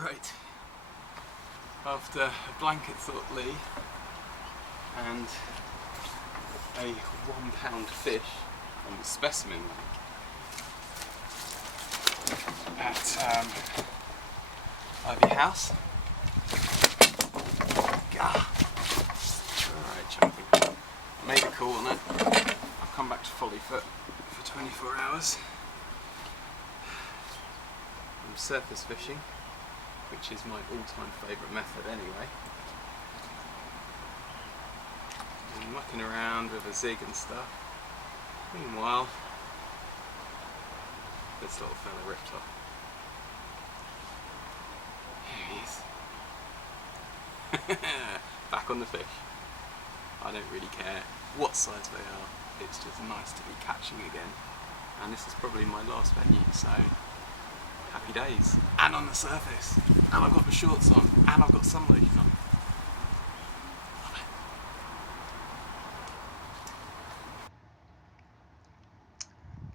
Right, after a blanket thought Lee and a £1 fish on the specimen lake at Ivy House. Alright, chunky. I made a call on it. I've come back to Follyfoot for 24 hours. I'm surface fishing, which is my all-time favourite method anyway. I'm mucking around with a zig and stuff. Meanwhile, this little fella ripped off. Here he is. Back on the fish. I don't really care what size they are, it's just nice to be catching again. And this is probably my last venue, so happy days. And on the surface. And I've got the shorts on. And I've got sun lotion on. Love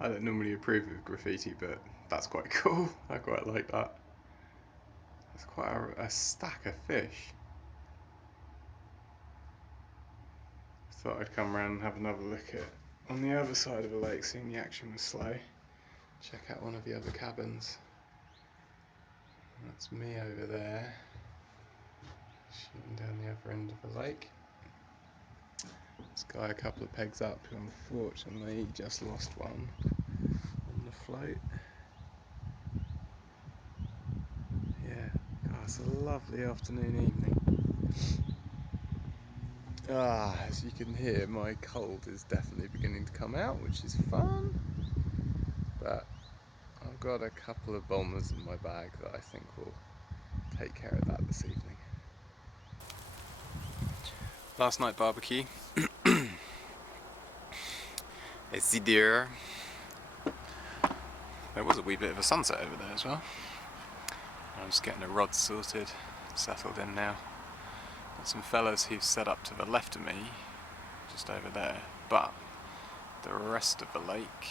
it. I don't normally approve of graffiti, but that's quite cool. I quite like that. That's quite a stack of fish. Thought I'd come around and have another look at on the other side of the lake, seeing the action was slow. Check out one of the other cabins. That's me over there, shooting down the other end of the lake. This guy a couple of pegs up, who unfortunately just lost one on the float. Yeah, God, it's a lovely afternoon, evening. As you can hear, my cold is definitely beginning to come out, which is fun. But I've got a couple of bombers in my bag that I think will take care of that this evening. Last night barbecue. It's the deer. There was a wee bit of a sunset over there as well. I'm just getting the rods sorted, settled in now. Got some fellas who've set up to the left of me, just over there, but the rest of the lake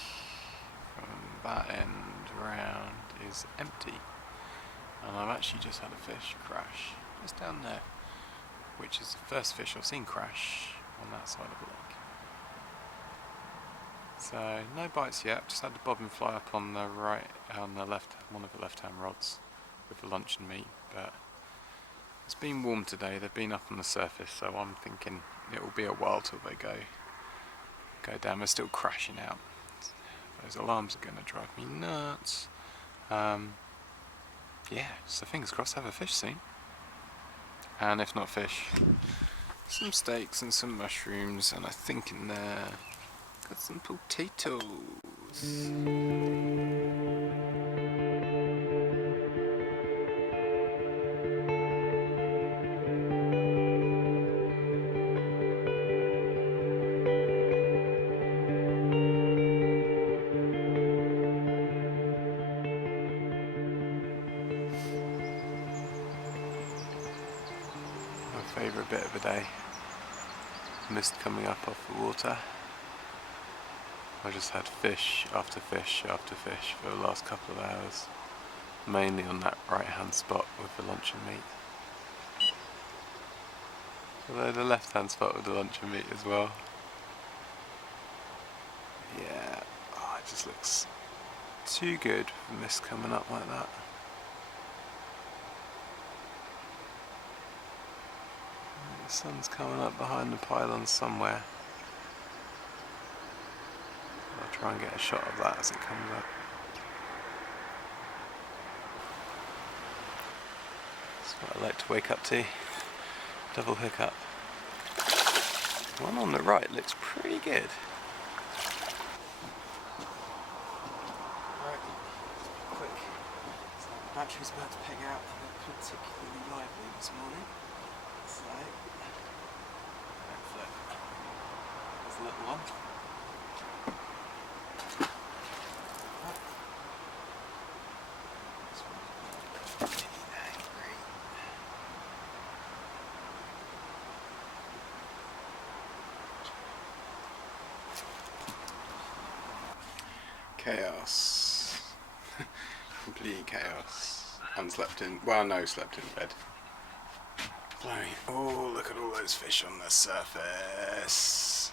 from that end round is empty. And I've actually just had a fish crash just down there, which is the first fish I've seen crash on that side of the lake. So no bites yet, just had the bobbin fly up on the right, on the left, one of the left-hand rods with the luncheon meat, but it's been warm today, they've been up on the surface, so I'm thinking it will be a while till they go down. They're still crashing out. Those alarms are going to drive me nuts. Yeah, so fingers crossed have a fish soon. And if not fish, some steaks and some mushrooms, and I think in there got some potatoes. Favourite bit of the day, mist coming up off the water. I just had fish after fish after fish for the last couple of hours, mainly on that right hand spot with the luncheon meat, although the left hand spot with the luncheon meat as well. Yeah, it just looks too good with the mist coming up like that. The sun's coming up behind the pylon somewhere. I'll try and get a shot of that as it comes up. That's what I like to wake up to. Double hook up. The one on the right looks pretty good. Right, quick. So the battery's about to peg out and they're particularly lively this morning. So, flip. There's a little one. Chaos. Complete chaos. and slept in, well no, slept in bed. Blimey. Oh, look at all those fish on the surface.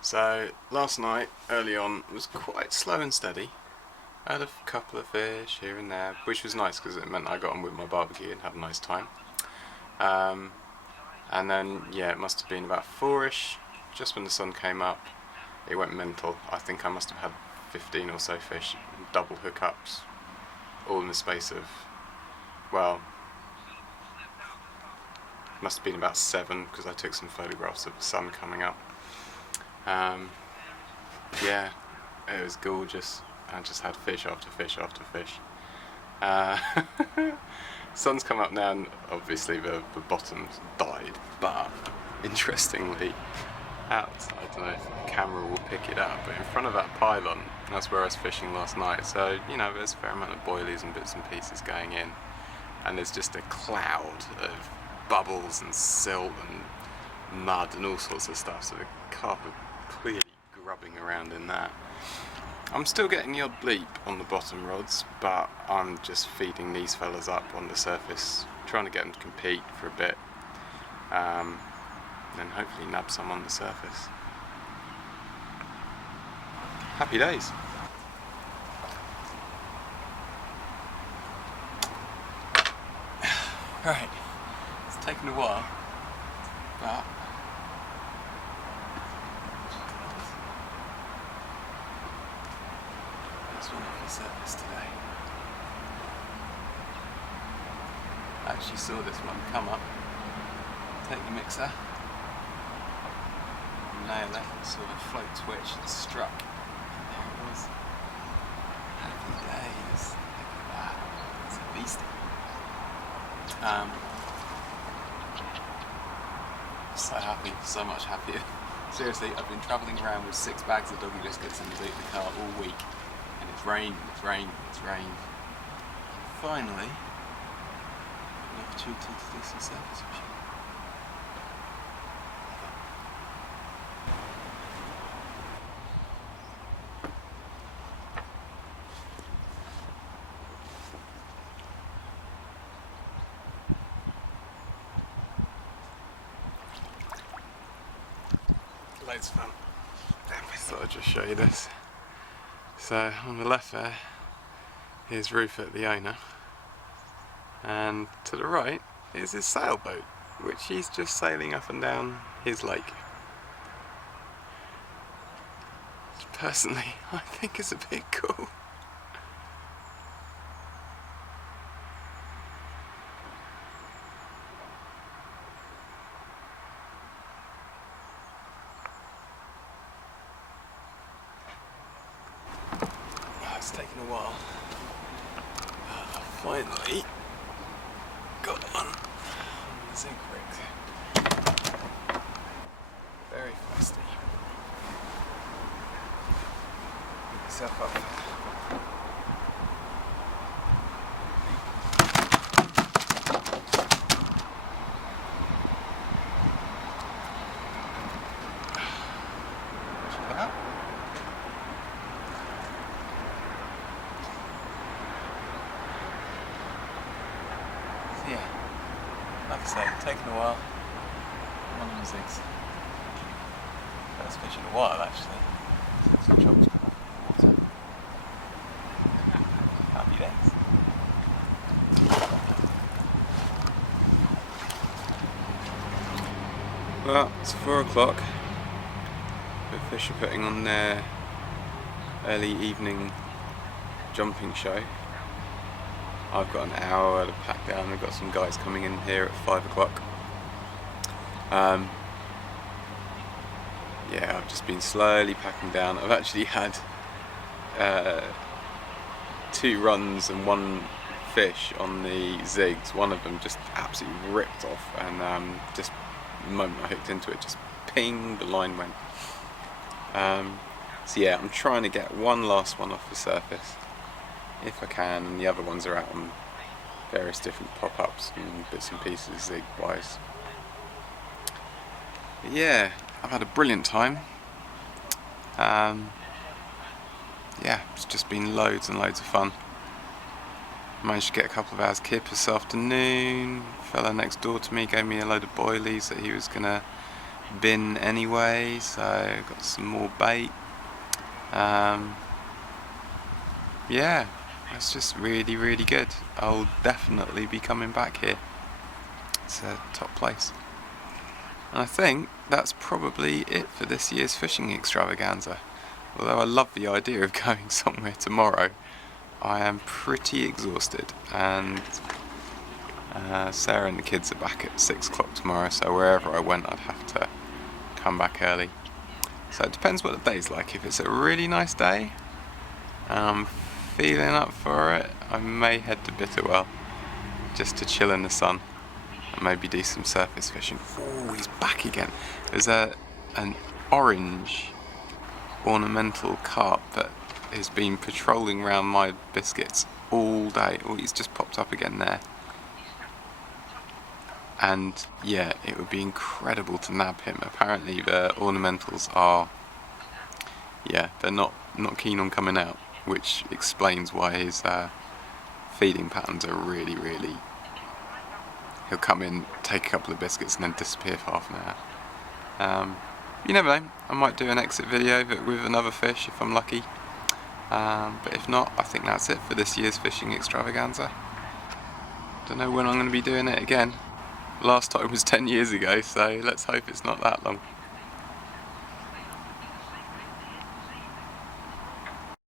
So last night, early on, was quite slow and steady. I had a couple of fish here and there, which was nice because it meant I got on with my barbecue and had a nice time. And then, yeah, it must have been about 4ish, just when the sun came up, it went mental. I think I must have had 15 or so fish, double hookups, all in the space of, well, must have been about 7 because I took some photographs of the sun coming up. Yeah, it was gorgeous. I just had fish after fish after fish. Sun's come up now and obviously the bottom's died, but interestingly, outside, I don't know if the camera will pick it up, but in front of that pylon, that's where I was fishing last night, so you know there's a fair amount of boilies and bits and pieces going in, and there's just a cloud of bubbles and silt and mud and all sorts of stuff, so the carp are clearly grubbing around in that. I'm still getting the odd bleep on the bottom rods, but I'm just feeding these fellas up on the surface, trying to get them to compete for a bit, and then hopefully nab some on the surface. Happy days. Right, it's taken a while, but one off the surface today. I actually saw this one come up, take the mixer, nail it, sort of float twitch and struck. And there it was. Happy days. Look at that. It's a beastie. So happy, so much happier. Seriously, I've been travelling around with 6 bags of doggy biscuits in the boot of the car all week. And it's rained, it's rained, it's rained. Finally, an opportunity to do some surface fishing. Loads of fun. I thought I'd just show you this. So on the left there, here's Rupert, the owner, and to the right is his sailboat, which he's just sailing up and down his lake. Personally, I think it's a bit cool. It's taken a while. I finally got one on the zinc rig. Very feisty. Pick yourself up. Yeah, like I say, taken a while. One of them zigs. First fish in a while actually. Some chops come off the water. Happy days. Well, it's 4 o'clock. The fish are putting on their early evening jumping show. I've got an hour to pack down. We've got some guys coming in here at 5 o'clock. Yeah, I've just been slowly packing down. I've actually had 2 runs and 1 fish on the zigs. One of them just absolutely ripped off, and just the moment I hooked into it, just ping, the line went. So yeah, I'm trying to get one last one off the surface if I can, and the other ones are out on various different pop-ups and bits and pieces zig-wise. But yeah, I've had a brilliant time. Yeah, it's just been loads and loads of fun. Managed to get a couple of hours kip this afternoon. Fella next door to me gave me a load of boilies that he was gonna bin anyway, so got some more bait. Yeah, it's just really, really good. I'll definitely be coming back here. It's a top place. And I think that's probably it for this year's fishing extravaganza. Although I love the idea of going somewhere tomorrow, I am pretty exhausted, and Sarah and the kids are back at 6 o'clock tomorrow, so wherever I went I'd have to come back early. So it depends what the day's like. If it's a really nice day and I'm feeling up for it, I may head to Bitterwell just to chill in the sun and maybe do some surface fishing. Oh, he's back again. There's an orange ornamental carp that has been patrolling around my biscuits all day. Oh, he's just popped up again there. And yeah, it would be incredible to nab him. Apparently the ornamentals are, yeah, they're not keen on coming out, which explains why his feeding patterns are really, he'll come in, take a couple of biscuits and then disappear for half an hour. You never know, I might do an exit video with another fish if I'm lucky. But if not, I think that's it for this year's fishing extravaganza. Don't know when I'm going to be doing it again. Last time was 10 years ago, so let's hope it's not that long.